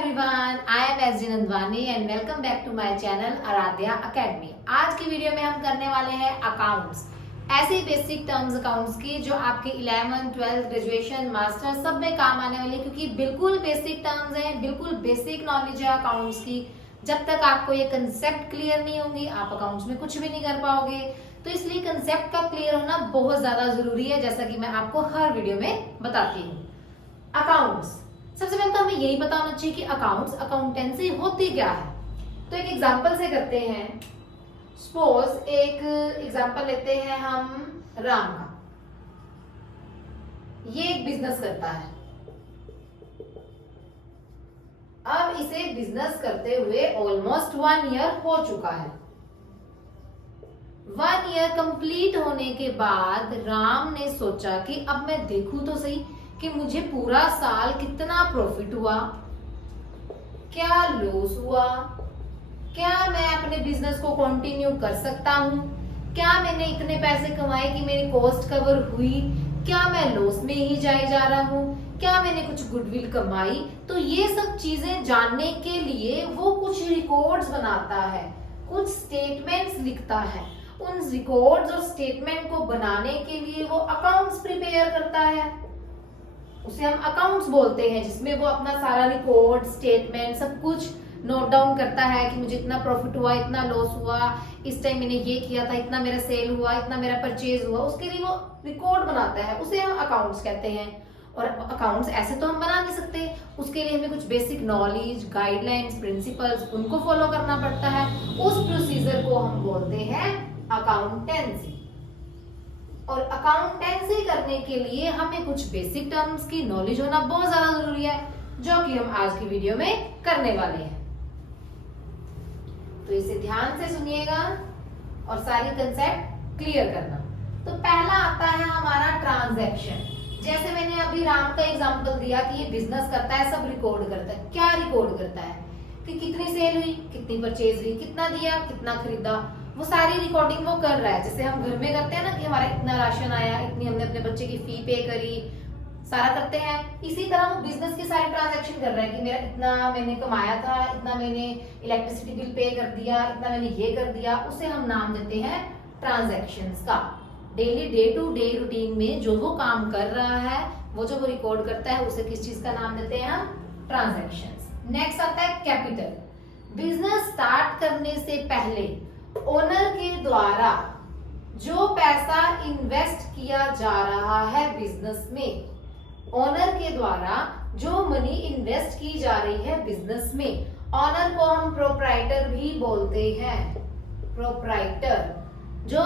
everyone, I am S. J. Nandwani and welcome back to my channel Aaradhya academy. आज की video में हम करने वाले हैं अकाउंट्स, ऐसे बेसिक टर्म्स अकाउंट्स की जो आपके 11th, 12th, ग्रेजुएशन, मास्टर सब में काम आने वाले, क्योंकि बिल्कुल बेसिक टर्म्स हैं, बिल्कुल बेसिक नॉलेज है अकाउंट्स की। जब तक आपको ये कंसेप्ट क्लियर नहीं होंगी आप अकाउंट्स में कुछ भी नहीं कर पाओगे। तो इसलिए कंसेप्ट का क्लियर होना बहुत ज्यादा जरूरी है, जैसा कि मैं आपको हर वीडियो में बताती हूँ। अकाउंट्स, सबसे पहले तो हमें यही पता होना चाहिए कि अकाउंट्स, अकाउंटेंसी होती क्या है। तो एक एग्जांपल से करते हैं। सपोज एक एग्जांपल लेते हैं हम राम का। ये एक बिजनेस करता है। अब इसे बिजनेस करते हुए ऑलमोस्ट 1 ईयर हो चुका है। 1 ईयर कंप्लीट होने के बाद राम ने सोचा कि अब मैं देखूं तो सही कि मुझे पूरा साल कितना प्रॉफिट हुआ, क्या लॉस हुआ, क्या मैं अपने बिजनेस को कंटिन्यू कर सकता हूँ, क्या मैंने इतने पैसे कमाए कि मेरी कॉस्ट कवर हुई, क्या मैं लॉस में ही जाए जा रहा हूँ, क्या मैंने कुछ गुडविल कमाई। तो ये सब चीजें जानने के लिए वो कुछ रिकॉर्ड्स बनाता है, कुछ स्टेटमेंट्स लिखता है। उन रिकॉर्ड्स और स्टेटमेंट को बनाने के लिए वो अकाउंट्स प्रिपेयर करता है, उसे हम अकाउंट्स बोलते हैं, जिसमें वो अपना सारा रिकॉर्ड, स्टेटमेंट सब कुछ नोट डाउन करता है कि मुझे इतना प्रॉफिट हुआ, इतना लॉस हुआ, इस टाइम मैंने ये किया था, इतना मेरा सेल हुआ, इतना मेरा परचेज हुआ। उसके लिए वो रिकॉर्ड बनाता है, उसे हम अकाउंट्स कहते हैं। और अकाउंट्स ऐसे तो हम बना नहीं सकते, उसके लिए हमें कुछ बेसिक नॉलेज, गाइडलाइंस, प्रिंसिपल्स उनको फॉलो करना पड़ता है। उस प्रोसीजर को हम बोलते हैं अकाउंटेंसी। और अकाउंटेंसी करने के लिए हमें कुछ बेसिक टर्म्स की नॉलेज होना बहुत ज्यादा जरूरी है, जो कि हम आज की वीडियो में करने वाले हैं। तो इसे ध्यान से सुनिएगा और सारी कंसेप्ट क्लियर करना। तो पहला आता है हमारा ट्रांजैक्शन। जैसे मैंने अभी राम का एग्जांपल दिया कि ये बिजनेस करता है, सब रिकॉर्ड करता है। क्या रिकॉर्ड करता है कि कितनी सेल हुई, कितनी परचेज हुई, कितना दिया, कितना खरीदा, वो सारी रिकॉर्डिंग वो कर रहा है। जैसे हम घर में करते हैं ना कि हमारा इतना राशन आया, इतनी हमने अपने बच्चे की फी पे करी, सारा करते हैं। इसी तरह वो बिजनेस की सारी ट्रांजैक्शन कर रहा है कि मेरा इतना मैंने कमाया था, इतना मैंने इलेक्ट्रिसिटी बिल पे कर दिया, इतना मैंने ये कर दिया। उसे हम नाम देते हैं ट्रांजैक्शंस का। Daily day to day routine में जो वो काम कर रहा है, वो जो वो रिकॉर्ड करता है, उसे किस चीज का नाम देते हैं हम? ट्रांजैक्शंस। नेक्स्ट आता है कैपिटल। बिजनेस स्टार्ट करने से पहले ओनर के द्वारा जो पैसा इन्वेस्ट किया जा रहा है बिजनेस में, ओनर के द्वारा जो मनी इन्वेस्ट की जा रही है बिजनेस में, ओनर को हम प्रोप्राइटर भी बोलते हैं। प्रोप्राइटर जो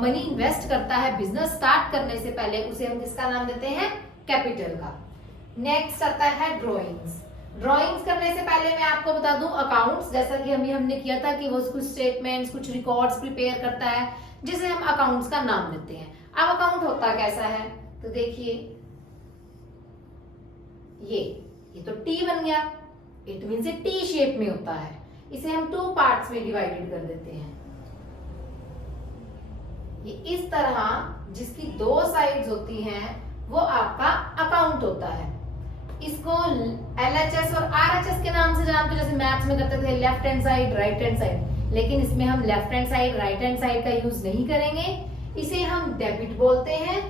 मनी इन्वेस्ट करता है बिजनेस स्टार्ट करने से पहले, उसे हम किसका नाम देते हैं? कैपिटल का। नेक्स्ट आता है ड्रॉइंग्स। ड्रॉइंग्स करने से पहले मैं आपको बता दूं अकाउंट्स, जैसा कि हमने किया था कि वो कुछ स्टेटमेंट्स, कुछ रिकॉर्ड्स प्रिपेयर करता है, जिसे हम अकाउंट्स का नाम देते हैं। अब अकाउंट होता कैसा है? तो देखिए ये तो टी बन गया। इट मींस ये टी शेप में होता है। इसे हम 2 पार्ट्स में डिवाइडेड कर देते हैं। ये इस तरह जिसकी 2 साइड्स होती हैं वो आपका अकाउंट होता है। इसको LHS और RHS के नाम से जानते हो, जैसे मैथ्स में करते थे left hand side, right hand side. लेकिन इसमें हम left hand side, right hand side का यूज नहीं करेंगे। इसे हम डेबिट बोलते हैं,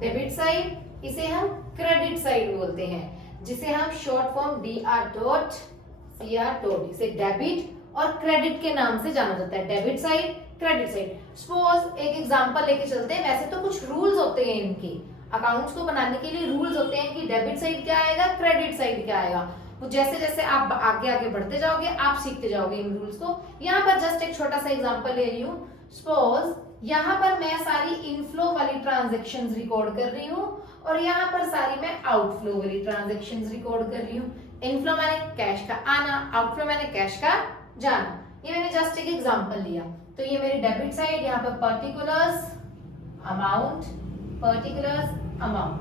डेबिट साइड। इसे हम क्रेडिट साइड बोलते हैं, जिसे हम शॉर्ट फॉर्म DR.CR. इसे डेबिट और क्रेडिट के नाम से जाना जाता है। Debit side, credit side. Suppose एक एग्जांपल लेके चलते हैं। वैसे तो कुछ रूल्स होते हैं इनके, अकाउंट्स को बनाने के लिए रूल्स होते हैं कि डेबिट साइड क्या आएगा, क्रेडिट साइड क्या आएगा। वो जैसे जैसे आप आगे आगे बढ़ते जाओगे आप सीखते जाओगे इन रूल्स को। यहाँ पर जस्ट एक छोटा सा एग्जांपल ले रही हूँ। सपोज यहाँ पर मैं सारी इनफ्लो वाली ट्रांजेक्शंस रिकॉर्ड कर रही हूँ और यहाँ पर सारी मैं आउटफ्लो वाली ट्रांजेक्शंस रिकॉर्ड कर रही हूँ। इनफ्लो मैंने कैश का आना, आउटफ्लो मैंने कैश का जाना। ये मैंने जस्ट एक एग्जांपल लिया। तो ये मेरी डेबिट साइड, यहाँ पर पर्टिकुलर्स अमाउंट, पर्टिकुलर्स अमाउंट।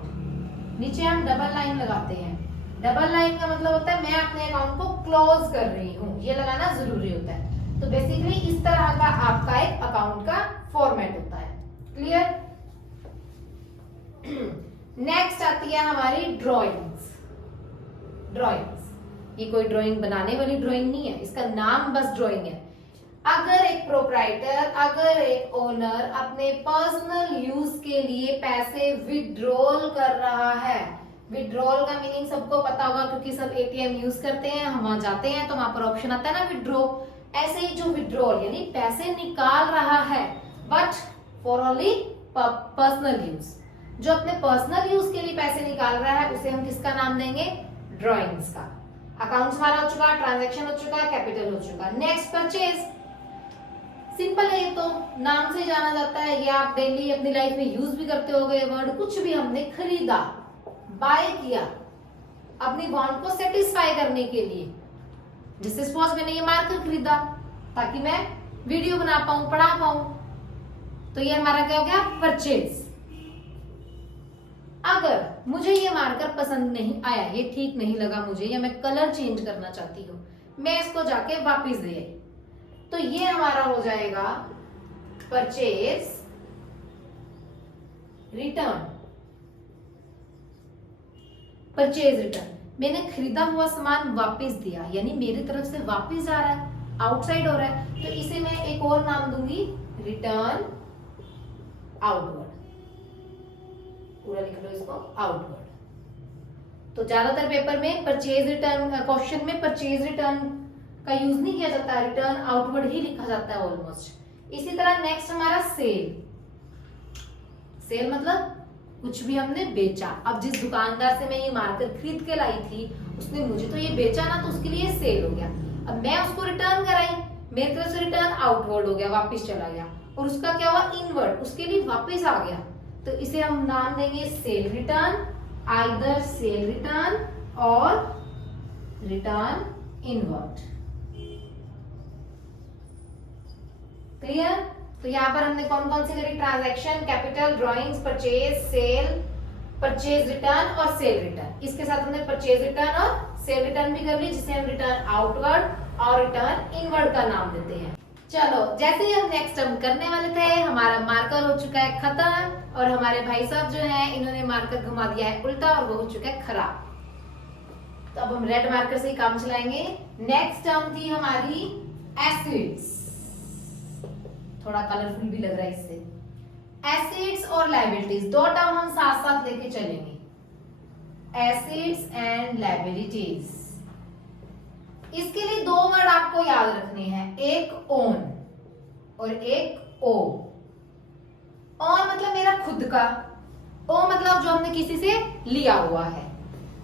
नीचे हम डबल लाइन लगाते हैं। डबल लाइन का मतलब होता है मैं अपने अकाउंट को क्लोज कर रही हूँ, ये लगाना जरूरी होता है। तो बेसिकली इस तरह का आपका एक अकाउंट का फॉर्मेट होता है। क्लियर? नेक्स्ट आती है हमारी ड्रॉइंग्स। ड्राइंग्स। ये कोई ड्राइंग बनाने वाली ड्राइंग नहीं है, इसका नाम बस ड्राइंग है। अगर एक प्रोप्राइटर, अगर एक ओनर अपने पर्सनल यूज के लिए पैसे विड्रॉल कर रहा है, विड्रॉल का मीनिंग सबको पता होगा क्योंकि सब एटीएम यूज करते हैं, हम वहां जाते हैं तो वहां पर ऑप्शन आता है ना विड्रॉ। ऐसे ही जो विड्रॉल यानी पैसे निकाल रहा है but for only personal use, जो अपने पर्सनल यूज के लिए पैसे निकाल रहा है उसे हम किसका नाम देंगे? ड्राइंग्स का। अकाउंट्स हमारा हो चुका, ट्रांजैक्शन हो चुका, कैपिटल हो चुका। नेक्स्ट परचेज, सिंपल है, ये तो नाम से जाना जाता है, ये आप डेली अपनी लाइफ में यूज भी करते होगे वर्ड। कुछ भी हमने खरीदा, बाय किया अपनी वांट को सेटिस्फाई करने के लिए। जैसे सपोज मैंने ये मार्कर खरीदा ताकि मैं वीडियो बना पाऊं, पढ़ा पाऊं, तो ये हमारा क्या हो गया? परचेज। अगर मुझे ये मार्कर पसंद नहीं आया, ये ठीक नहीं लगा मुझे, या मैं कलर चेंज करना चाहती हूँ, मैं इसको जाके वापस दे आई, तो ये हमारा हो जाएगा परचेज रिटर्न। परचेज रिटर्न, मैंने खरीदा हुआ सामान वापस दिया, यानी मेरी तरफ से वापस जा रहा है, आउटसाइड हो रहा है, तो इसे मैं एक और नाम दूंगी रिटर्न आउटवर्ड। पूरा लिख लो इसको, आउटवर्ड। तो ज्यादातर पेपर में परचेज रिटर्न, क्वेश्चन में परचेज रिटर्न का यूज नहीं किया जाता, रिटर्न आउटवर्ड ही लिखा जाता है ऑलमोस्ट। इसी तरह नेक्स्ट हमारा सेल। सेल मतलब कुछ भी हमने बेचा। अब जिस दुकानदार से मैं ये मार्कर खरीद के लाई थी उसने मुझे तो ये बेचा ना, तो उसके लिए सेल हो गया। अब मैं उसको रिटर्न कराई, मेरी तरफ से रिटर्न आउटवर्ड हो गया, वापस चला गया, और उसका क्या हुआ? इनवर्ड, उसके लिए वापस आ गया, तो इसे हम नाम देंगे sale return, either sale return और रिटर्न इनवर्ड। क्लियर? तो यहाँ पर हमने कौन कौन सी करी? Transaction, capital, drawings, purchase, sale, purchase return और सेल रिटर्न। इसके साथ हमने परचेज रिटर्न और सेल रिटर्न भी कर ली, जिसे हम रिटर्न आउटवर्ड और रिटर्न इनवर्ड का नाम देते हैं। चलो, जैसे ही हम नेक्स्ट हम करने वाले थे, हमारा मार्कर हो चुका है खत्म, और हमारे भाई साहब जो हैं इन्होंने मार्कर घुमा दिया है उल्टा और वो हो चुका है खराब। तो अब हम रेड मार्कर से ही काम चलाएंगे। नेक्स्ट टर्म थी हमारी एसिड्स, थोड़ा कलरफुल भी लग रहा है इससे। एसिड्स और लायबिलिटीज, दो टर्म हम साथ साथ लेके चलेंगे, एसिड्स एंड लायबिलिटीज। इसके लिए दो वर्ड आपको याद रखने हैं, एक ओन और एक ओ। ओन मतलब मेरा खुद का, ओ मतलब जो हमने किसी से लिया हुआ है।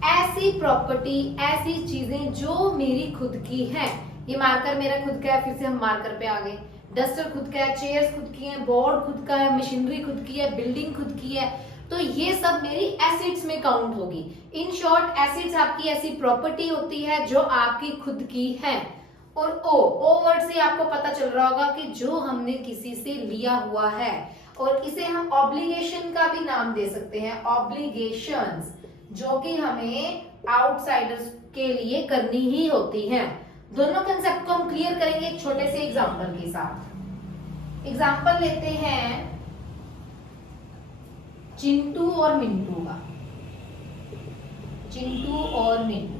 ऐसी प्रॉपर्टी, ऐसी चीजें जो मेरी खुद की हैं। ये मार्कर मेरा खुद का है, फिर से हम मार्कर पे आ गए। डस्टर खुद का है, चेयर्स खुद की हैं, बोर्ड खुद का है, मशीनरी खुद की है, बिल्डिंग खुद की है, तो ये सब मेरी एसिड्स में काउंट होगी। इन शॉर्ट एसिड्स आपकी ऐसी प्रॉपर्टी होती है जो आपकी खुद की है। और ओ वर्ड से आपको पता चल रहा होगा कि जो हमने किसी से लिया हुआ है, और इसे हम ऑब्लिगेशन का भी नाम दे सकते हैं, ऑब्लिगेशंस, जो कि हमें आउटसाइडर्स के लिए करनी ही होती हैं। दोनों कंसेप्ट को हम क्लियर करेंगे एक छोटे से एग्जांपल के साथ। एग्जांपल लेते हैं चिंटू और मिंटू का। चिंटू और मिंटू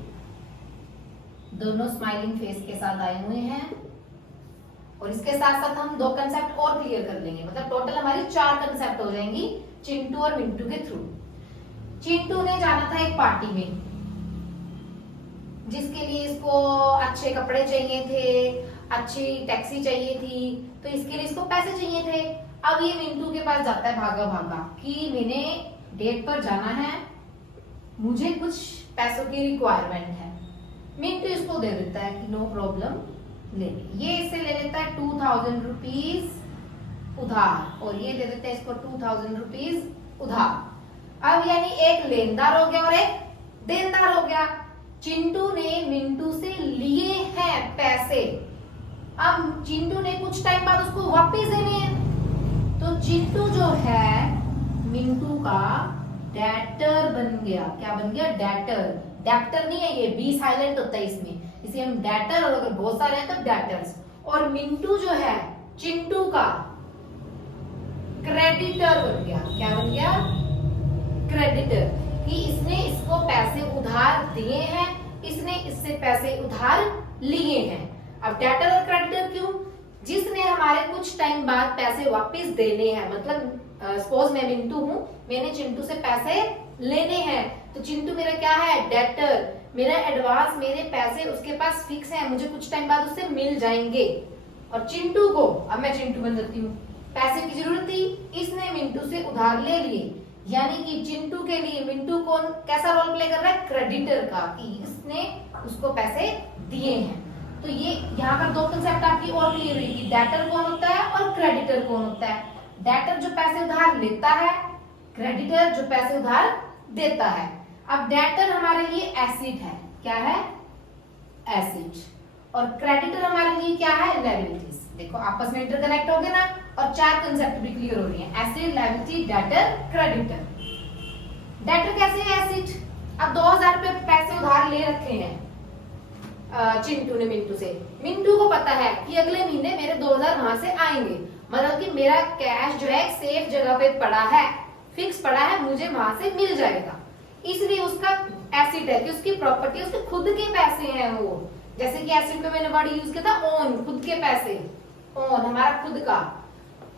दोनों स्माइलिंग फेस के साथ आए हुए हैं, और इसके साथ साथ हम दो कंसेप्ट और क्लियर कर लेंगे, मतलब टोटल हमारी 4 कंसेप्ट हो जाएंगी चिंटू और मिंटू के थ्रू। चिंटू ने जाना था एक पार्टी में, जिसके लिए इसको अच्छे कपड़े चाहिए थे, अच्छी टैक्सी चाहिए थी, तो इसके लिए इसको पैसे चाहिए थे। अब ये मिंटू के पास जाता है भागा भागा कि मैंने डेट पर जाना है, मुझे कुछ पैसों की रिक्वायरमेंट है। मिंटू इसको दे देता है कि नो प्रॉब्लम, ले। ये इससे ले लेता है 2000 रुपीज उधार, और ये दे देता है इसको 2000 रुपीज उधार। अब यानी एक लेनदार हो गया और एक देनदार हो गया। चिंटू ने मिंटू से लिए हैं पैसे, अब चिंटू ने कुछ टाइम बाद उसको वापस देने हैं, तो चिंटू जो है मिंटू का डेटर बन गया। क्या बन गया? डेटर। डेप्टर नहीं है ये, बी साइलेंट होता है इसमें, इसे हम डेटर, और अगर बहुत सारे हैं तो डेटर्स। और मिंटू जो है चिंटू का क्रेडिटर बन गया। क्या बन गया? क्रेडिटर, कि इसने इसको पैसे उधार दिए हैं, जिसने इससे पैसे उधार लिए हैं। अब डेटर और क्रेडिटर क्यों? जिसने हमारे कुछ टाइम बाद पैसे वापस देने हैं, मतलब सपोज मैं मिंटू हूँ, मैंने चिंटू से पैसे लेने हैं, तो चिंटू मेरा क्या है? डेटर। मेरा एडवांस, मेरे पैसे उसके पास फिक्स है, मुझे कुछ टाइम बाद उससे मिल जाएंगे। और चिंटू को, अब मैं चिंटू बन जाती हूँ, पैसे की जरूरत थी, इसने मिंटू से उधार ले लिए, यानी कि चिंटू के लिए मिंटू कौन कैसा रोल प्ले कर रहा है? क्रेडिटर का, कि इसने उसको पैसे दिए हैं। तो ये यहाँ पर दो कंसेप्ट आपकी और क्लियर हुई कि डेटर कौन होता है और क्रेडिटर कौन होता है। डेटर जो पैसे उधार लेता है, क्रेडिटर जो पैसे उधार देता है। अब डेटर हमारे लिए एसेट है, क्या है? एसेट। और क्रेडिटर हमारे लिए क्या है? लायबिलिटीज। देखो आपस में इंटरकनेक्ट हो गए ना, और चार कंसेप्ट भी क्लियर हो रही हैं, asset, liability, debtor, creditor. Debtor कैसे है? एसेट। अब 2000 रुपए पैसे उधार ले रखे हैं चिंटू ने मिंटू से। मिंटू को पता है कि अगले महीने मेरे 2000 वहां से आएंगे, मतलब कि मेरा कैश जो है सेफ जगह पे पड़ा है, फिक्स पड़ा है, मुझे वहां से मिल जाएगा। इसलिए उसका एसेट है कि उसकी प्रॉपर्टी, उसके खुद के पैसे हैं वो। जैसे कि एसेट में मैंने वर्ड यूज किया था ओन, खुद के पैसे, ओन हमारा खुद का।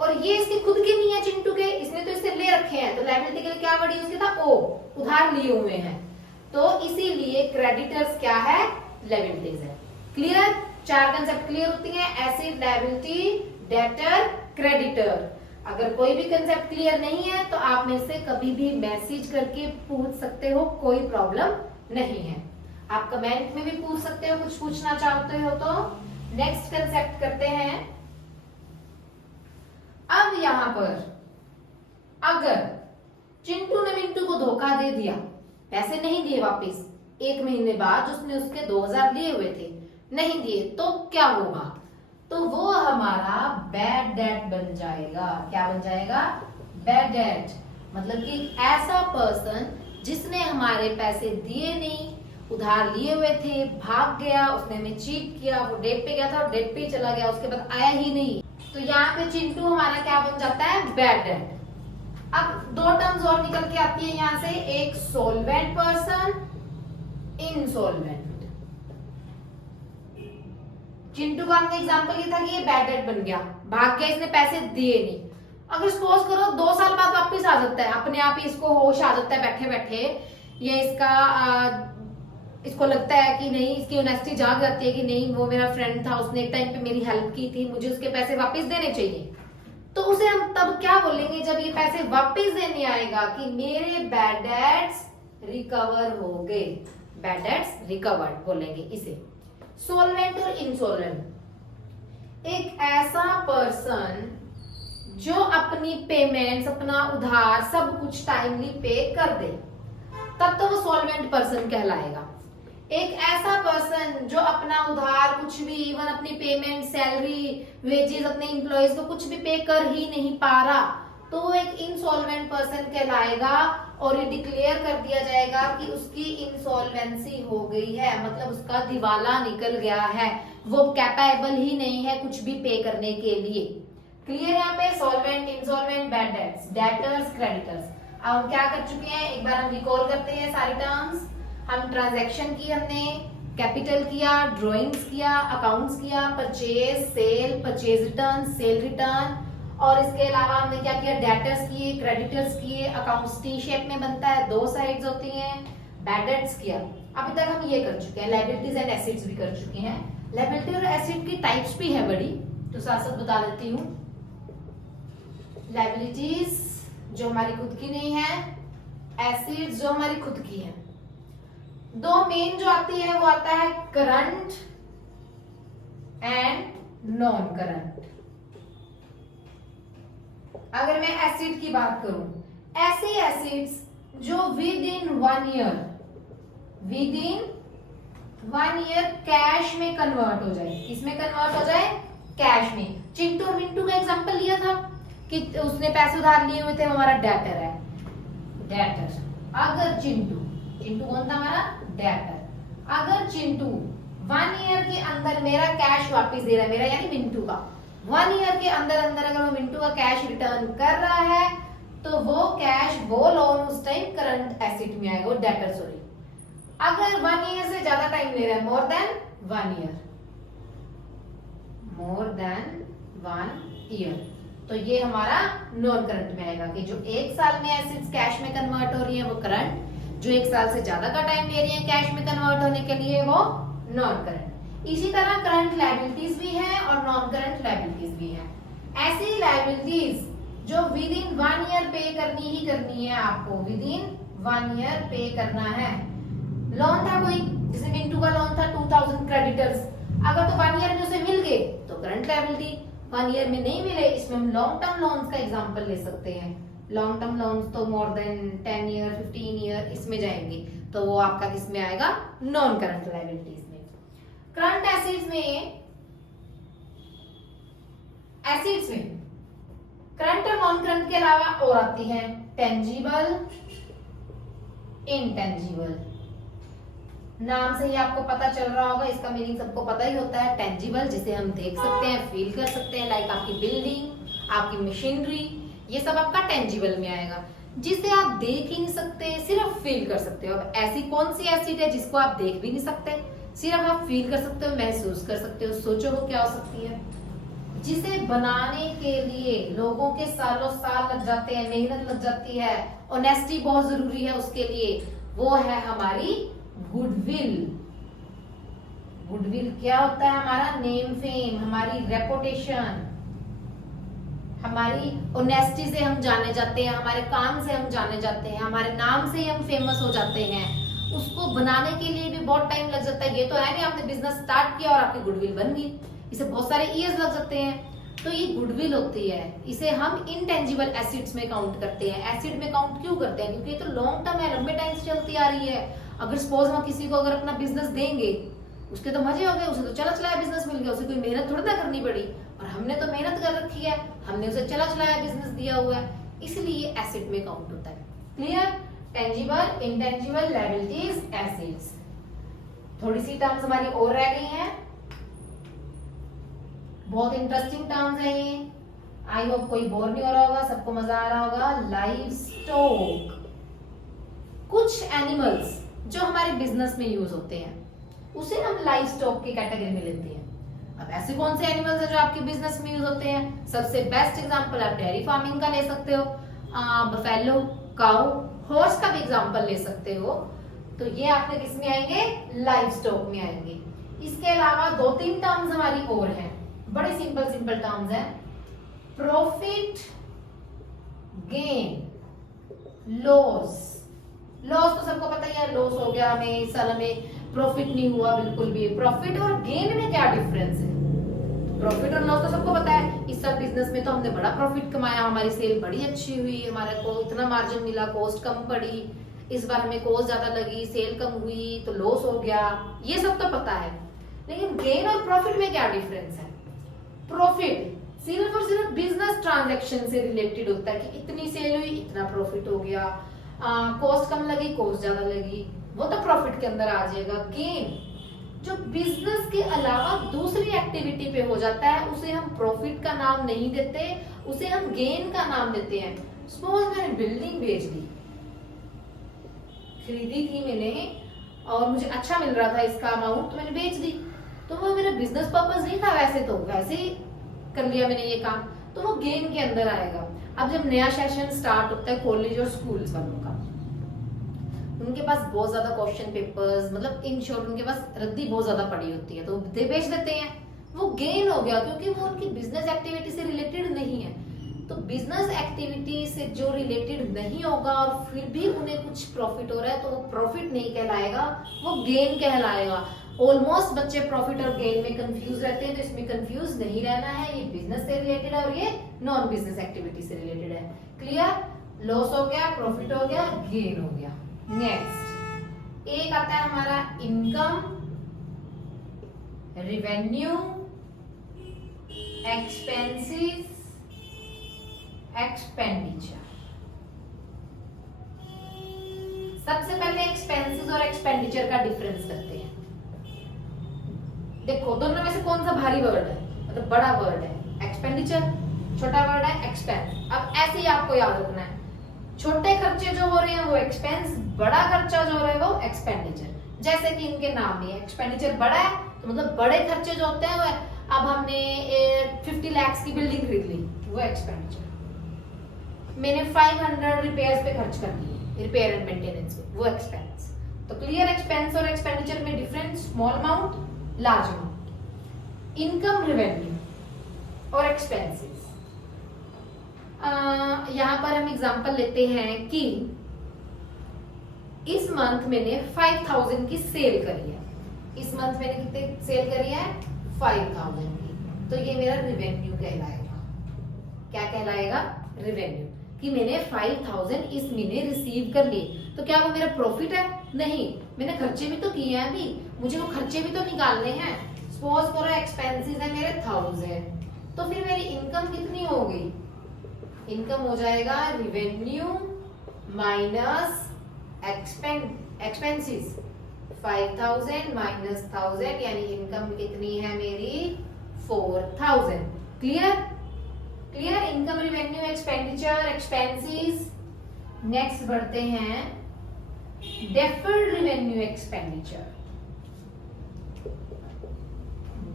और ये इसके खुद के नहीं है चिंटू के, इसने तो इससे ले रखे हैं, तो लायबिलिटी के लिए क्या वर्ड यूज किया था? ओ, उधार लिए हुए हैं। तो इसीलिए क्रेडिटर्स क्या है? लायबिलिटीज है। क्लियर? चार कंसेप्ट क्लियर होती हैं, एसेट, लायबिलिटी, डेटर, क्रेडिटर। अगर कोई भी कंसेप्ट क्लियर नहीं है तो आप मेरे से कभी भी मैसेज करके पूछ सकते हो, कोई प्रॉब्लम नहीं है। आप कमेंट में भी पूछ सकते हो, कुछ पूछना चाहते हो तो। नेक्स्ट कंसेप्ट करते हैं। अब यहां पर अगर चिंटू ने मिंटू को धोखा दे दिया, पैसे नहीं दिए वापस, एक महीने बाद उसने उसके 2000 लिए हुए थे, नहीं दिए, तो क्या होगा? तो वो हमारा बैड डेट बन जाएगा। क्या बन जाएगा? Bad debt. मतलब कि ऐसा पर्सन जिसने हमारे पैसे दिए नहीं, उधार लिए हुए थे, भाग गया, उसने हमें चीट किया, वो डेट पे गया था और डेट पे चला गया, उसके बाद आया ही नहीं, तो यहाँ पे चिंटू हमारा क्या बन जाता है? Bad debt. अब दो टर्म्स और निकल के आती है यहाँ से, एक सोलवेंट पर्सन, इनसोलवेंट। चिंटू का हमने एग्जांपल ये था कि ये बैड डेट बन गया, भाग गया, इसने पैसे दिए नहीं। अगर सपोज करो 2 साल बाद वापस आ जाता है, अपने आप ही इसको होश आ जाता है बैठे बैठे, ये इसको लगता है कि नहीं, इसकी ऑनेस्टी जाग जाती है कि नहीं वो मेरा फ्रेंड था, उसने एक टाइम पे मेरी हेल्प की थी, मुझे उसके पैसे वापस देने चाहिए। तो उसे हम तब क्या बोलेंगे जब ये पैसे वापस देने आएगा? कि मेरे बैड डेट्स रिकवर हो गए, बैड डेट्स रिकवर्ड बोलेंगे इसे। सोलवेंट और इनसोलवेंट, एक ऐसा पर्सन जो अपनी पेमेंट्स, अपना उधार सब कुछ टाइमली पे कर दे, तब तो वो सोलवेंट पर्सन कहलाएगा। एक ऐसा पर्सन जो अपना उधार कुछ भी, इवन अपनी पेमेंट, सैलरी, वेजेस अपने एम्प्लॉयज को कुछ भी पे कर ही नहीं पा रहा, तो वो एक इनसॉल्वेंट पर्सन कहलाएगा। और ये डिक्लेयर कर दिया जाएगा कि उसकी इंसॉल्वेंसी हो गई है, मतलब उसका दिवाला निकल गया है, वो कैपेबल ही नहीं है कुछ भी पे करने के लिए। क्लियर यहाँ पे? Solvent, insolvent, bad debts, debtors, creditors. अब हम क्या कर चुके हैं, एक बार हम रिकॉल करते हैं सारी टर्म्स। हम ट्रांजैक्शन की, हमने कैपिटल किया, ड्रॉइंग्स किया, अकाउंट्स किया, purchase, sale, purchase return, sale return, और इसके अलावा हमने क्या किया, डेटर्स किए, क्रेडिटर्स किए। अकाउंट्स टी शेप में बनता है, 2 साइड्स होती हैं। बैड डेट्स किया। अभी तक हम ये कर चुके हैं, लायबिलिटीज एंड एसेट्स भी कर चुके हैं। लायबिलिटी और एसेट की टाइप्स भी है बड़ी, तो साथ साथ बता देती हूँ। लायबिलिटीज जो हमारी खुद की नहीं है, एसेट्स जो हमारी खुद की है। 2 मेन जो आती है वो आता है करंट एंड नॉन करंट। अगर मैं एसेट की बात करूं, ऐसे एसेट्स जो विद इन 1 ईयर कैश में कन्वर्ट हो जाए। किसमें कन्वर्ट हो जाए? कैश में। चिंटू और मिंटू का एग्जांपल लिया था कि उसने पैसे उधार लिए हुए थे, वो हमारा डेटर है, डेटर। अगर चिंटू कौन था? हमारा डेटर। अगर चिंटू 1 ईयर के अंदर मेरा कैश वापस दे रहा है, मेरा यानी मिंटू का, 1 ईयर के अंदर अगर वो मिंटू का कैश रिटर्न कर रहा है, तो वो कैश, वो लोन उस टाइम करंट एसेट में आएगा, वो डेटर, सॉरी। अगर 1 ईयर से ज्यादा टाइम ले रहा है, more than 1 year, more than 1 year, तो ये हमारा नॉन करंट में आएगा कि जो 1 साल में एसेट्स कैश में कन्वर्ट हो रही है वो करंट, जो 1 साल से ज्यादा का टाइम ले रही है कैश में कन्वर्ट होने के लिए वो नॉन करंट। इसी तरह करंट लायबिलिटीज भी है और नॉन करंट लायबिलिटीज भी है। ऐसी लायबिलिटीज जो विद इन 1 ईयर पे करनी ही करनी है, आपको विद इन 1 ईयर पे करना है। लोन था कोई, जैसे मिंटू का लोन था 2000 क्रेडिटर्स, अगर तो 1 ईयर में उसे मिल गए तो करंट लायबिलिटी, 1 ईयर में नहीं मिले, इसमें हम लॉन्ग टर्म लोन्स का एग्जांपल ले सकते हैं। लॉन्ग टर्म लोन्स तो मोर देन 10 ईयर 15 ईयर इसमें जाएंगे, तो वो आपका किसमें आएगा, नॉन करंट लायबिलिटीज में। करंट एसेट्स में करंट और नॉन करंट के अलावा और आती है टेंजिबल, इंटेंजिबल। नाम से ही आपको पता चल रहा होगा, इसका मीनिंग सबको पता ही होता है। टेंजिबल जिसे हम देख सकते हैं, फील कर सकते हैं, लाइक आपकी बिल्डिंग, आपकी मशीनरी, ये सब आपका टेंजिबल में आएगा। जिसे आप देख ही नहीं सकते, सिर्फ फील कर सकते हो। अब ऐसी कौन सी एसिड है जिसको आप देख भी नहीं सकते, सिर्फ आप फील कर सकते हो, महसूस कर सकते हो। सोचो वो क्या हो सकती है। जिसे बनाने के लिए लोगों के सालों साल लग जाते हैं, मेहनत लग जाती है, ऑनेस्टी बहुत जरूरी है उसके लिए, वो है हमारी गुडविल। गुडविल क्या होता है, हमारा नेम फेम, हमारी रेपुटेशन, हमारी ऑनेस्टी से हम जाने जाते हैं, हमारे काम से हम जाने जाते हैं, हमारे नाम से ही हम फेमस हो जाते हैं। उसको बनाने के लिए भी बहुत टाइम लग जाता है। ये तो है नहीं आपने बिजनेस स्टार्ट किया और आपकी गुडविल बन गई, इसे बहुत सारे ईयर्स लग जाते हैं। तो ये गुडविल होती है, इसे हम इनटेंजिबल एसिड्स में काउंट करते हैं। एसिड में काउंट क्यों करते हैं, क्योंकि ये तो लॉन्ग टर्म है, लंबे टाइम से चलती आ रही है। अगर सपोज हम किसी को अगर अपना बिजनेस देंगे, उसके तो मजे हो गए, उसे तो चला चलाया बिजनेस मिल गया, उसे कोई मेहनत थोड़ी ना करनी पड़ी, और हमने तो मेहनत कर रखी है, हमने उसे चला चलाया बिजनेस दिया हुआ है, इसलिए एसिड में काउंट होता है। Clear. Tangible, intangible, liabilities, acids. थोड़ी सी टर्म्स हमारी और रह गई हैं, बहुत इंटरेस्टिंग टर्म्स है ये। आई होप कोई बोर नहीं हो रहा होगा, सबको मजा आ रहा होगा। लाइव स्टॉक, कुछ एनिमल्स जो हमारे बिजनेस में यूज होते हैं उसे हम लाइव स्टॉक की कैटेगरी में लेते हैं। अब ऐसे कौन से एनिमल्स हैं जो आपके बिजनेस में यूज होते हैं? सबसे बेस्ट एग्जांपल आप डेयरी फार्मिंग का ले सकते हो, बफेलो, काऊ, हॉर्स का भी एग्जांपल ले सकते हो। तो ये आपके किस में आएंगे? लाइव स्टॉक में आएंगे। इसके अलावा 2-3 टर्म्स हमारी और हैं, बड़े सिंपल सिंपल टर्म्स हैं। Profit, gain, loss. लॉस तो सबको पता ही है, लॉस हो गया, हमें इस साल हमें प्रॉफिट नहीं हुआ बिल्कुल भी। प्रॉफिट और गेन में क्या डिफरेंस है? प्रॉफिट और लॉस तो सबको पता है। इस साल बिजनेस में तो हमने बड़ा प्रॉफिट कमाया, हमारी सेल बड़ी अच्छी हुई, हमारे को इतना मार्जिन मिला, कॉस्ट कम पड़ी। इस बार हमें कॉस्ट ज्यादा लगी, सेल कम हुई तो लॉस हो गया, ये सब तो पता है। लेकिन गेन और प्रॉफिट में क्या डिफरेंस है? प्रॉफिट सिर्फ और सिर्फ बिजनेस ट्रांजैक्शन से रिलेटेड होता है कि इतनी सेल हुई, इतना प्रॉफिट हो गया, कॉस्ट कम लगी, कॉस्ट ज्यादा लगी, वो तो प्रॉफिट के अंदर आ जाएगा। गेन जो बिजनेस के अलावा दूसरी एक्टिविटी पे हो जाता है, उसे हम प्रॉफिट का नाम नहीं देते, उसे हम गेन का नाम देते हैं। सपोज मैंने बिल्डिंग बेच दी, खरीदी थी मैंने और मुझे अच्छा मिल रहा था इसका अमाउंट, तो मैंने बेच दी, तो वो मेरा बिजनेस पर्पस नहीं था, वैसे तो वैसे ही कर लिया मैंने ये काम, तो वो गेन के अंदर आएगा। अब जब नया सेशन स्टार्ट होता है कॉलेज और स्कूल्स वालों का, उनके पास बहुत ज्यादा क्वेश्चन पेपर्स, मतलब इन शॉर्ट उनके पास रद्दी बहुत ज्यादा पड़ी होती है, तो दे बेच देते हैं, वो गेन हो गया क्योंकि वो उनकी बिजनेस एक्टिविटी से रिलेटेड नहीं है। तो बिजनेस एक्टिविटी से जो रिलेटेड नहीं होगा और फिर भी उन्हें कुछ प्रॉफिट हो रहा है, तो वो प्रॉफिट नहीं कहलाएगा, वो गेन कहलाएगा। ऑलमोस्ट बच्चे प्रॉफिट और गेन में कंफ्यूज रहते हैं, तो इसमें कंफ्यूज नहीं रहना है। ये बिजनेस से रिलेटेड है और ये नॉन बिजनेस एक्टिविटी से रिलेटेड है। क्लियर? लॉस हो गया, प्रॉफिट हो गया, गेन हो गया। नेक्स्ट एक आता है हमारा इनकम, रेवेन्यू, एक्सपेंसेस, एक्सपेंडिचर। सबसे पहले एक्सपेंसेस और एक्सपेंडिचर का डिफरेंस करते हैं। देखो दोनों में से कौन सा भारी वर्ड है, मतलब बड़ा वर्ड है? एक्सपेंडिचर। छोटा वर्ड है एक्सपेंस। अब ऐसे ही आपको याद रखना है, छोटे खर्चे जो हो रहे हैं वो एक्सपेंस, बड़ा खर्चा जो हो रहा है वो एक्सपेंडिचर। जैसे कि इनके नाम में एक्सपेंडिचर बड़ा है तो मतलब बड़े खर्चे जो होते हैं वो अब हमने 50 लाख की बिल्डिंग खरीद ली, वो एक्सपेंडिचर। मैंने 500 रिपेयर्स पे खर्च कर दिए, रिपेयर एंड मेंटेनेंस पे, वो एक्सपेंस। तो क्लियर एक्सपेंस और एक्सपेंडिचर में difference, small amount, large amount. Income, revenue और एक्सपेंसेस। यहां पर हम एग्जांपल लेते हैं कि इस मंथ मैंने 5000 की सेल करी है। इस मंथ मैंने कितने सेल करी है? 5000 की। तो ये मेरा रिवेन्यू कहलाएगा। क्या कहलाएगा? रिवेन्यू। कि मैंने 5000 इस महीने रिसीव कर लिए। तो क्या वो मेरा प्रॉफिट है? नहीं, मैंने खर्चे भी तो किए हैं अभी, मुझे वो खर्चे भी तो निकालने हैं। सपोज करो एक्सपेंसेस है मेरे 1000, तो फिर मेरी इनकम कितनी होगी? इनकम हो जाएगा रिवेन्यू माइनस एक्सपेंसेस। 5000 माइनस 1000 यानी इनकम कितनी है मेरी? 4000। Clear? Clear? Income, revenue, expenditure, expenses. Next बढ़ते हैं deferred revenue expenditure.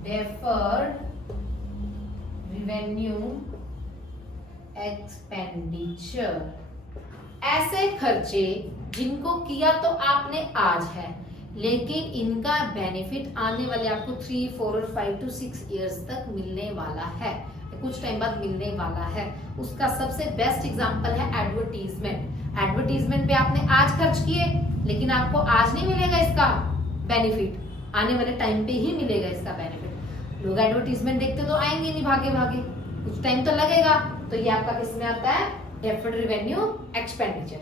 Deferred revenue expenditure, ऐसे खर्चे जिनको किया तो आपने आज है, लेकिन इनका बेनिफिट आने वाले आपको 3, 4 और 5 to 6 इयर्स तक मिलने वाला है, कुछ टाइम बाद मिलने वाला है। उसका सबसे बेस्ट एग्जांपल है एडवर्टीजमेंट। एडवर्टीजमेंट पे आपने आज खर्च किए, लेकिन आपको आज नहीं मिलेगा इसका बेनिफिट, आने वाले टाइम पे ही मिलेगा इसका बेनिफिट। लोग एडवर्टीजमेंट देखते तो आएंगे नहीं भागे भागे, कुछ टाइम तो लगेगा। तो ये आपका किसमें आता है? Deferred revenue expenditure.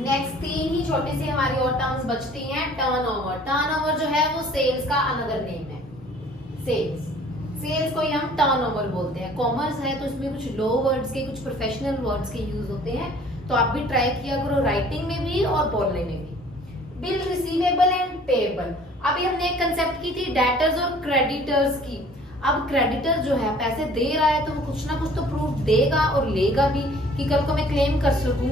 नेक्स्ट 3 ही छोटी सी हमारी और टर्म्स बचती हैं। टर्नओवर। टर्नओवर जो है वो सेल्स का अनदर नेम है। सेल्स को ही हम टर्नओवर बोलते हैं। कॉमर्स है तो इसमें कुछ लो वर्ड्स के, कुछ प्रोफेशनल वर्ड्स के यूज होते हैं, तो आप भी ट्राई किया करो राइटिंग में भी और बोलने में भी। Bill receivable and payable. अभी हमने एक कंसेप्ट की थी डेटर्स और क्रेडिटर्स की। अब क्रेडिटर जो है पैसे दे रहा है तो वो कुछ ना कुछ तो प्रूफ देगा और लेगा भी कि कल को मैं क्लेम कर सकूं।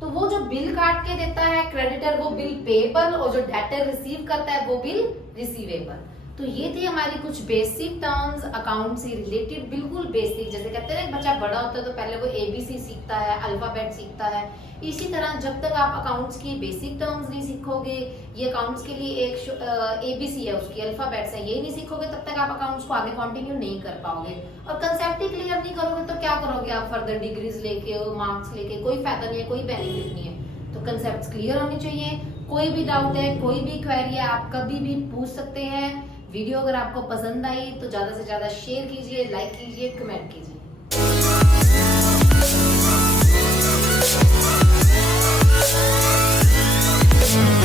तो वो जो बिल काट के देता है क्रेडिटर, वो बिल पेएबल, और जो डेटर रिसीव करता है वो बिल रिसीवेबल। तो ये थी हमारी कुछ बेसिक टर्म्स अकाउंट से रिलेटेड, बिल्कुल बेसिक। जैसे कहते हैं ना बच्चा बड़ा होता है तो पहले वो एबीसी सीखता है, अल्फाबेट सीखता है। इसी तरह जब तक आप अकाउंट्स की बेसिक टर्म्स नहीं सीखोगे, ये अकाउंट्स के लिए एक एबीसी है, उसकी अल्फाबेट्स है, ये नहीं सीखोगे तब तक आप अकाउंट्स को आगे कंटिन्यू नहीं कर पाओगे। और कंसेप्ट ही क्लियर नहीं करोगे तो क्या करोगे आप? फर्दर डिग्रीज लेके, मार्क्स लेके कोई फायदा नहीं है, कोई बेनिफिट नहीं है। तो कंसेप्ट क्लियर होने चाहिए। कोई भी डाउट है, कोई भी क्वेरी है, आप कभी भी पूछ सकते हैं। वीडियो अगर आपको पसंद आई तो ज्यादा से ज्यादा शेयर कीजिए, लाइक कीजिए, कमेंट कीजिए।